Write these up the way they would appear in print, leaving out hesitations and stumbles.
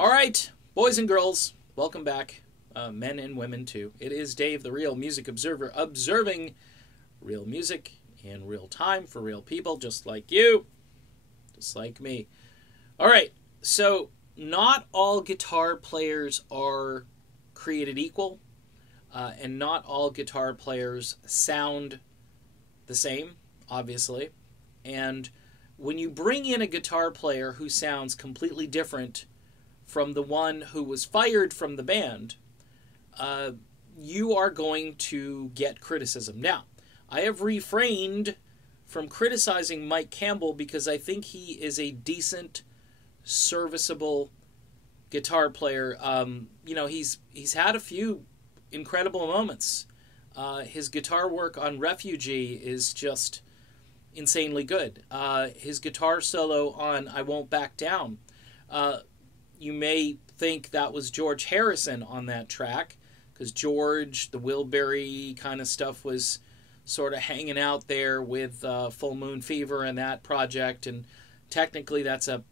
All right, boys and girls, welcome back, men and women too. It is Dave, the Real Music Observer, observing real music in real time for real people, just like you, just like me. All right, so not all guitar players are created equal, and not all guitar players sound the same, obviously. And when you bring in a guitar player who sounds completely different from the one who was fired from the band, you are going to get criticism. Now, I have refrained from criticizing Mike Campbell because I think he is a decent, serviceable guitar player. He's had a few incredible moments. His guitar work on Refugee is just insanely good. His guitar solo on I Won't Back Down, you may think that was George Harrison on that track, because George, the Wilbury kind of stuff, was sort of hanging out there with Full Moon Fever and that project, and technically that's a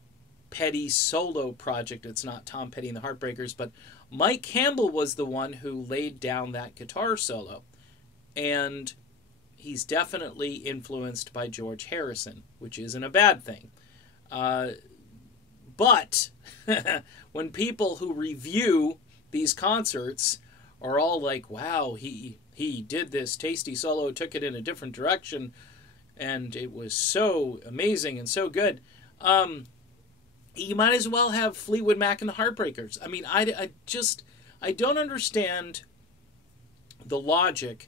Petty solo project. It's not Tom Petty and the Heartbreakers, but Mike Campbell was the one who laid down that guitar solo, and he's definitely influenced by George Harrison, which isn't a bad thing. But when people who review these concerts are all like, wow, he did this tasty solo, took it in a different direction, and it was so amazing and so good, you might as well have Fleetwood Mac and the Heartbreakers. I mean, I don't understand the logic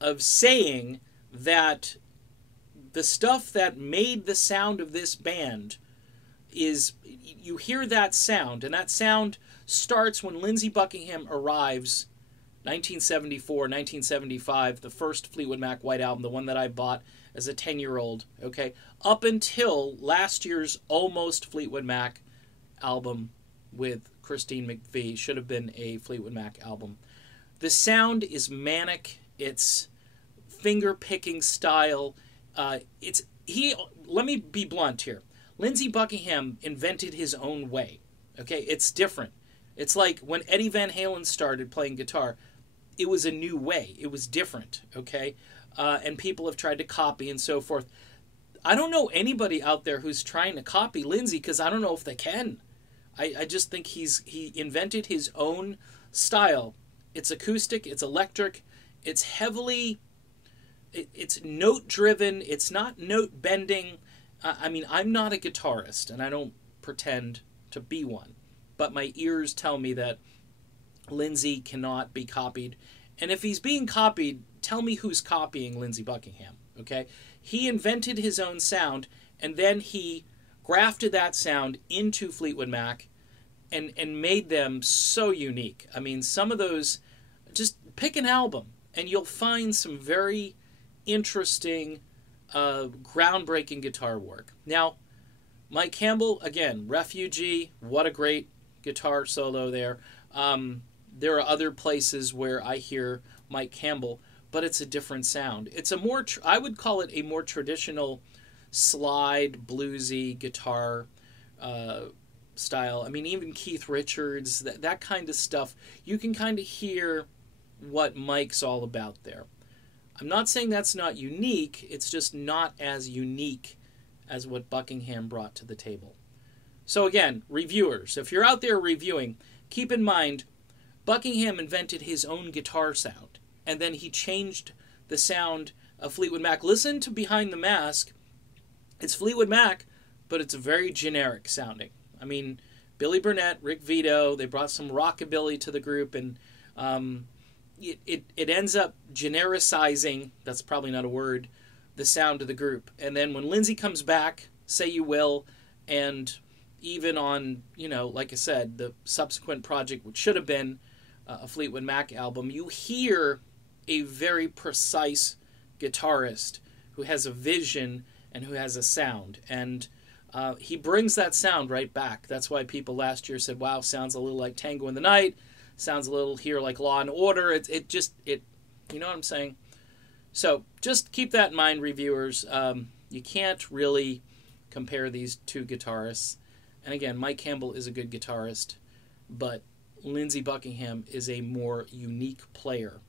of saying that the stuff that made the sound of this band is, you hear that sound, and that sound starts when Lindsey Buckingham arrives, 1974, 1975, the first Fleetwood Mac White Album, the one that I bought as a 10-year-old, okay, up until last year's almost Fleetwood Mac album with Christine McVie. Should have been a Fleetwood Mac album. The sound is manic. It's finger-picking style. Let me be blunt here. Lindsey Buckingham invented his own way. Okay, it's different. It's like when Eddie Van Halen started playing guitar, it was a new way. It was different, okay? And people have tried to copy and so forth. I don't know anybody out there who's trying to copy Lindsey, because I don't know if they can. I just think he invented his own style. It's acoustic, it's electric, it's heavily, it's note-driven, it's not note-bending. I mean, I'm not a guitarist, and I don't pretend to be one, but my ears tell me that Lindsey cannot be copied. And if he's being copied, tell me who's copying Lindsey Buckingham, okay? He invented his own sound, and then he grafted that sound into Fleetwood Mac and made them so unique. I mean, some of those, just pick an album, and you'll find some very interesting, groundbreaking guitar work. Now, Mike Campbell, again, Refugee, what a great guitar solo there. There are other places where I hear Mike Campbell, but it's a different sound. It's a more, I would call it a more traditional slide, bluesy guitar style. I mean, even Keith Richards, that kind of stuff, you can kind of hear what Mike's all about there. I'm not saying that's not unique, it's just not as unique as what Buckingham brought to the table. So again, reviewers, if you're out there reviewing, keep in mind, Buckingham invented his own guitar sound, and then he changed the sound of Fleetwood Mac. Listen to Behind the Mask. It's Fleetwood Mac, but it's very generic sounding. I mean, Billy Burnett, Rick Vito, they brought some rockabilly to the group, and it ends up genericizing, that's probably not a word, the sound of the group. And then when Lindsey comes back, Say You Will, and even on, like I said, the subsequent project, which should have been a Fleetwood Mac album, you hear a very precise guitarist who has a vision and who has a sound. And he brings that sound right back. That's why people last year said, wow, sounds a little like Tango in the Night, sounds a little here like Law and Order. It you know what I'm saying? So just keep that in mind, reviewers. You can't really compare these two guitarists. And again, Mike Campbell is a good guitarist. but Lindsey Buckingham is a more unique player.